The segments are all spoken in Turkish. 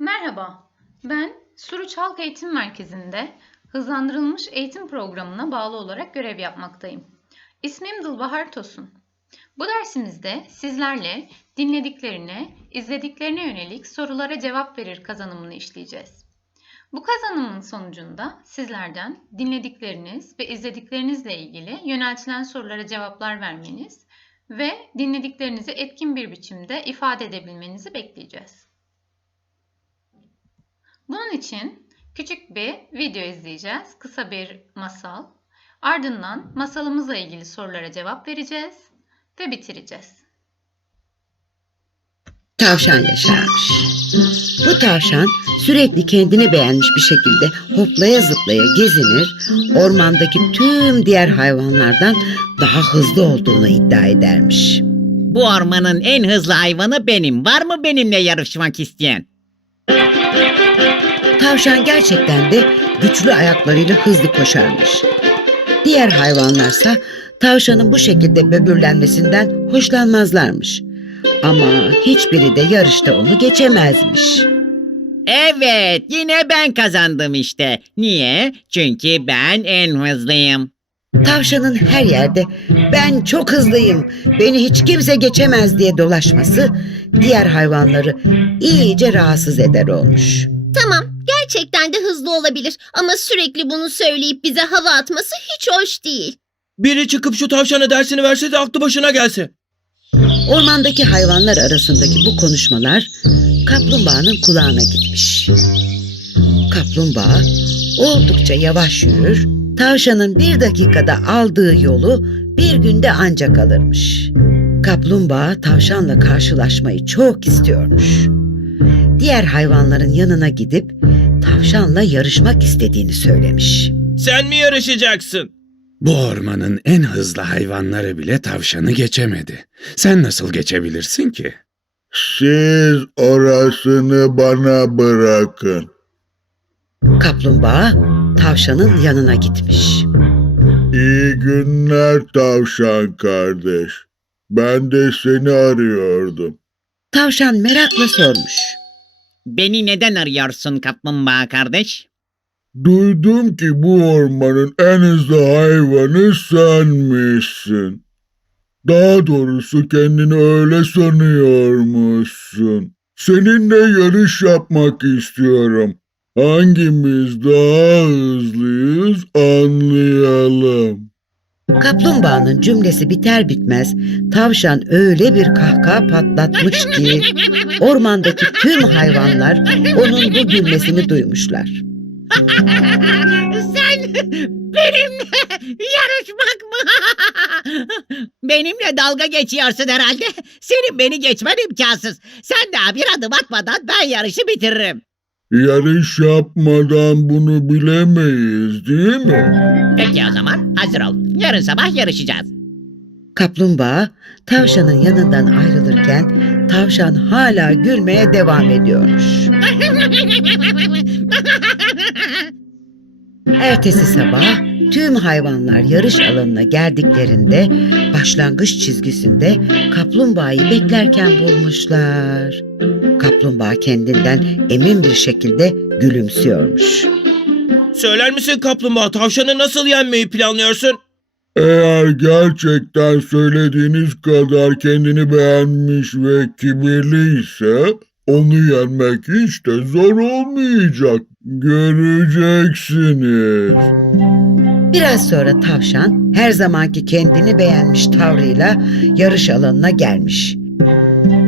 Merhaba, ben Suruç Halk Eğitim Merkezi'nde hızlandırılmış eğitim programına bağlı olarak görev yapmaktayım. İsmim Dılbahar Tosun. Bu dersimizde sizlerle dinlediklerine, izlediklerine yönelik sorulara cevap verir kazanımını işleyeceğiz. Bu kazanımın sonucunda sizlerden dinledikleriniz ve izlediklerinizle ilgili yöneltilen sorulara cevaplar vermeniz ve dinlediklerinizi etkin bir biçimde ifade edebilmenizi bekleyeceğiz. Bunun için küçük bir video izleyeceğiz. Kısa bir masal. Ardından masalımızla ilgili sorulara cevap vereceğiz ve bitireceğiz. Tavşan yaşarmış. Bu tavşan sürekli kendini beğenmiş bir şekilde hoplaya zıplaya gezinir, ormandaki tüm diğer hayvanlardan daha hızlı olduğunu iddia edermiş. Bu ormanın en hızlı hayvanı benim. Var mı benimle yarışmak isteyen? Tavşan gerçekten de güçlü ayaklarıyla hızlı koşarmış. Diğer hayvanlarsa tavşanın bu şekilde böbürlenmesinden hoşlanmazlarmış. Ama hiçbiri de yarışta onu geçemezmiş. Evet, yine ben kazandım işte. Niye? Çünkü ben en hızlıyım. Tavşanın her yerde ben çok hızlıyım, beni hiç kimse geçemez diye dolaşması diğer hayvanları iyice rahatsız eder olmuş. Tamam, gerçekten de hızlı olabilir ama sürekli bunu söyleyip bize hava atması hiç hoş değil. Biri çıkıp şu tavşana dersini verse de aklı başına gelse. Ormandaki hayvanlar arasındaki bu konuşmalar kaplumbağanın kulağına gitmiş. Kaplumbağa oldukça yavaş yürür, tavşanın bir dakikada aldığı yolu bir günde ancak alırmış. Kaplumbağa tavşanla karşılaşmayı çok istiyormuş. Diğer hayvanların yanına gidip tavşanla yarışmak istediğini söylemiş. Sen mi yarışacaksın? Bu ormanın en hızlı hayvanları bile tavşanı geçemedi. Sen nasıl geçebilirsin ki? Siz orasını bana bırakın. Kaplumbağa tavşanın yanına gitmiş. İyi günler tavşan kardeş. Ben de seni arıyordum. Tavşan merakla sormuş. Beni neden arıyorsun kaplumbağa kardeş? Duydum ki bu ormanın en hızlı hayvanı senmişsin. Daha doğrusu kendini öyle sanıyormuşsun. Seninle yarış yapmak istiyorum. Hangimiz daha hızlıyız anlayalım. Kaplumbağanın cümlesi biter bitmez tavşan öyle bir kahkaha patlatmış ki ormandaki tüm hayvanlar onun bu gülmesini duymuşlar. Sen benimle yarışmak mı? benimle dalga geçiyorsun herhalde. Senin beni geçmen imkansız. Sen daha bir adım atmadan ben yarışı bitiririm. Yarış yapmadan bunu bilemeyiz değil mi? Peki o zaman hazır ol. Yarın sabah yarışacağız. Kaplumbağa tavşanın yanından ayrılırken tavşan hala gülmeye devam ediyormuş. Ertesi sabah tüm hayvanlar yarış alanına geldiklerinde başlangıç çizgisinde kaplumbağayı beklerken bulmuşlar. Kaplumbağa kendinden emin bir şekilde gülümsüyormuş. Söyler misin kaplumbağa tavşanı nasıl yenmeyi planlıyorsun? Eğer gerçekten söylediğiniz kadar kendini beğenmiş ve kibirliyse onu yenmek hiç de zor olmayacak. Göreceksiniz. Biraz sonra tavşan her zamanki kendini beğenmiş tavrıyla yarış alanına gelmiş.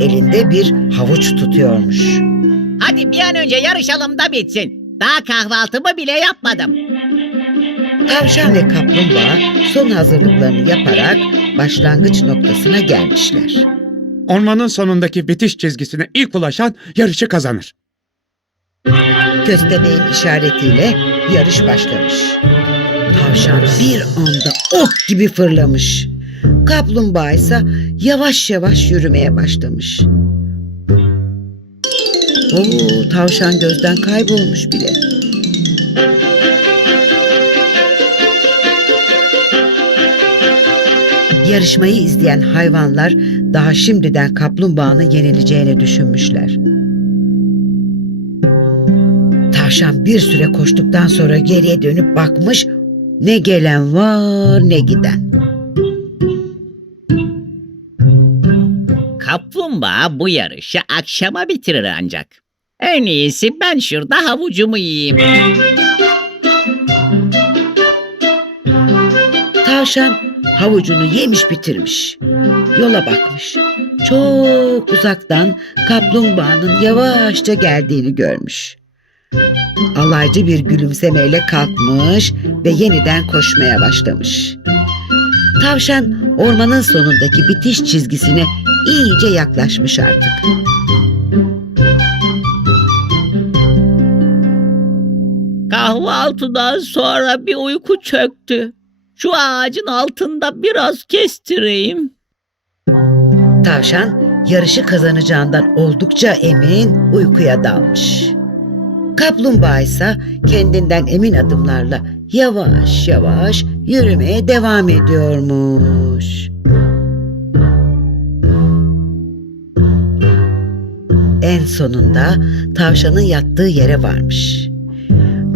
Elinde bir havuç tutuyormuş. Hadi bir an önce yarışalım da bitsin. Daha kahvaltımı bile yapmadım. Tavşan ve kaplumbağa son hazırlıklarını yaparak başlangıç noktasına gelmişler. Ormanın sonundaki bitiş çizgisine ilk ulaşan yarışı kazanır. Köstebeğin işaretiyle yarış başlamış. Tavşan bir anda ok gibi fırlamış. Kaplumbağa ise yavaş yavaş yürümeye başlamış. Oo, tavşan gözden kaybolmuş bile. Yarışmayı izleyen hayvanlar daha şimdiden kaplumbağanın yenileceğini düşünmüşler. Tavşan bir süre koştuktan sonra geriye dönüp bakmış. Ne gelen var ne giden. Kaplumbağa bu yarışı akşama bitirir ancak. En iyisi ben şurada havucumu yiyeyim. Tavşan havucunu yemiş bitirmiş. Yola bakmış. Çok uzaktan kaplumbağanın yavaşça geldiğini görmüş. Alaycı bir gülümsemeyle kalkmış ve yeniden koşmaya başlamış. Tavşan ormanın sonundaki bitiş çizgisine iyice yaklaşmış artık. Kahvaltıdan sonra bir uyku çöktü. Şu ağacın altında biraz kestireyim. Tavşan yarışı kazanacağından oldukça emin uykuya dalmış. Kaplumbağa ise kendinden emin adımlarla yavaş yavaş yürümeye devam ediyormuş. En sonunda tavşanın yattığı yere varmış.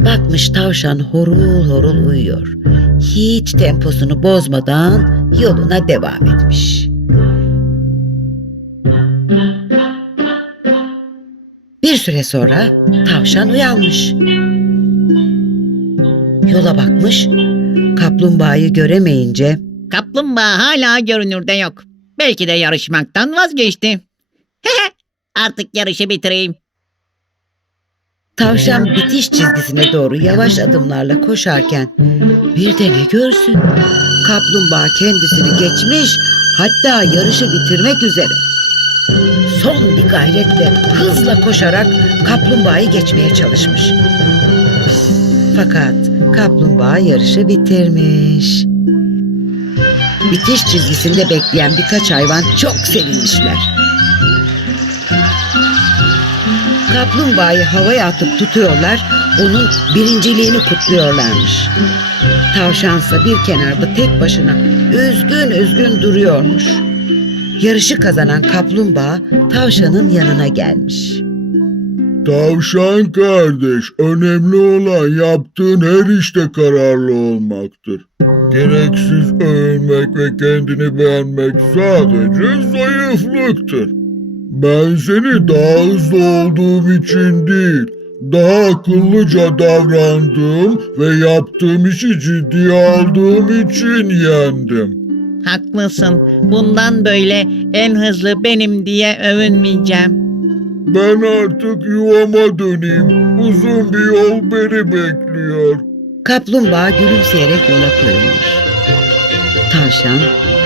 Bakmış tavşan horul horul uyuyor. Hiç temposunu bozmadan yoluna devam etmiş. Bir süre sonra tavşan uyanmış. Yola bakmış, kaplumbağayı göremeyince Kaplumbağa hala görünürde yok. Belki de yarışmaktan vazgeçti. Artık yarışı bitireyim. tavşan bitiş çizgisine doğru yavaş adımlarla koşarken bir de ne görsün? Kaplumbağa kendisini geçmiş, hatta yarışı bitirmek üzere. Son bir gayretle hızla koşarak kaplumbağayı geçmeye çalışmış. Fakat kaplumbağa yarışı bitirmiş. Bitiş çizgisinde bekleyen birkaç hayvan çok sevinmişler. Kaplumbağayı havaya atıp tutuyorlar, onun birinciliğini kutluyorlarmış. Tavşansa bir kenarda tek başına üzgün üzgün duruyormuş. Yarışı kazanan kaplumbağa tavşanın yanına gelmiş. Tavşan kardeş, önemli olan yaptığın her işte kararlı olmaktır. Gereksiz övünmek ve kendini beğenmek sadece zayıflıktır. Ben seni daha hızlı olduğum için değil, daha akıllıca davrandığım ve yaptığım işi ciddiye aldığım için yendim. Haklısın. Bundan böyle en hızlı benim diye övünmeyeceğim. Ben artık yuvama döneyim. Uzun bir yol beni bekliyor. Kaplumbağa gülümseyerek yola koyulmuş. Tavşan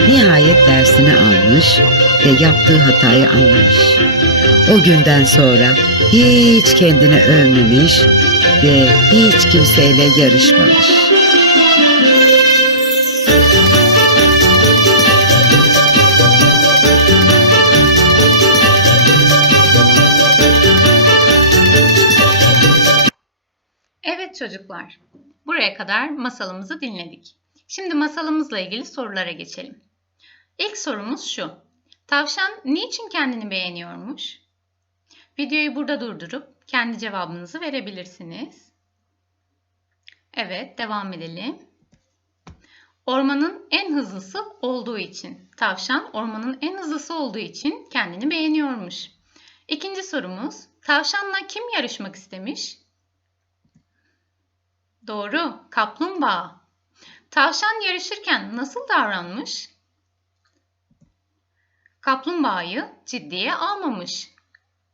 nihayet dersini almış ve yaptığı hatayı anlamış. O günden sonra hiç kendini övmemiş ve hiç kimseyle yarışmamış. Evet çocuklar, buraya kadar masalımızı dinledik. Şimdi masalımızla ilgili sorulara geçelim. İlk sorumuz şu. Tavşan niçin kendini beğeniyormuş? Videoyu burada durdurup kendi cevabınızı verebilirsiniz. Evet, devam edelim. Ormanın en hızlısı olduğu için. Tavşan ormanın en hızlısı olduğu için kendini beğeniyormuş. İkinci sorumuz. Tavşanla kim yarışmak istemiş? Doğru, kaplumbağa. Tavşan yarışırken nasıl davranmış? Kaplumbağayı ciddiye almamış.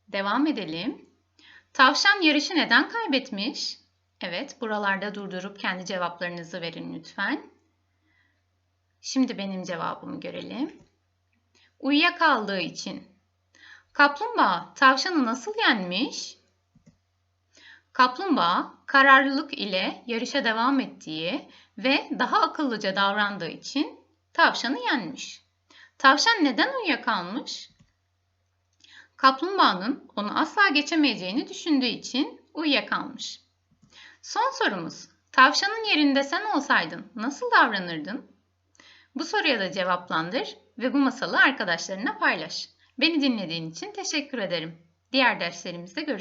Devam edelim. Tavşan yarışı neden kaybetmiş? Evet, buralarda durdurup kendi cevaplarınızı verin lütfen. Şimdi benim cevabımı görelim. Uyuyakaldığı için. Kaplumbağa tavşanı nasıl yenmiş? Kaplumbağa kararlılık ile yarışa devam ettiği ve daha akıllıca davrandığı için tavşanı yenmiş. Tavşan neden uyuyakalmış? Kaplumbağanın onu asla geçemeyeceğini düşündüğü için uyuyakalmış. Son sorumuz. Tavşanın yerinde sen olsaydın nasıl davranırdın? Bu soruya da cevaplandır ve bu masalı arkadaşlarına paylaş. Beni dinlediğin için teşekkür ederim. Diğer derslerimizde görüşürüz.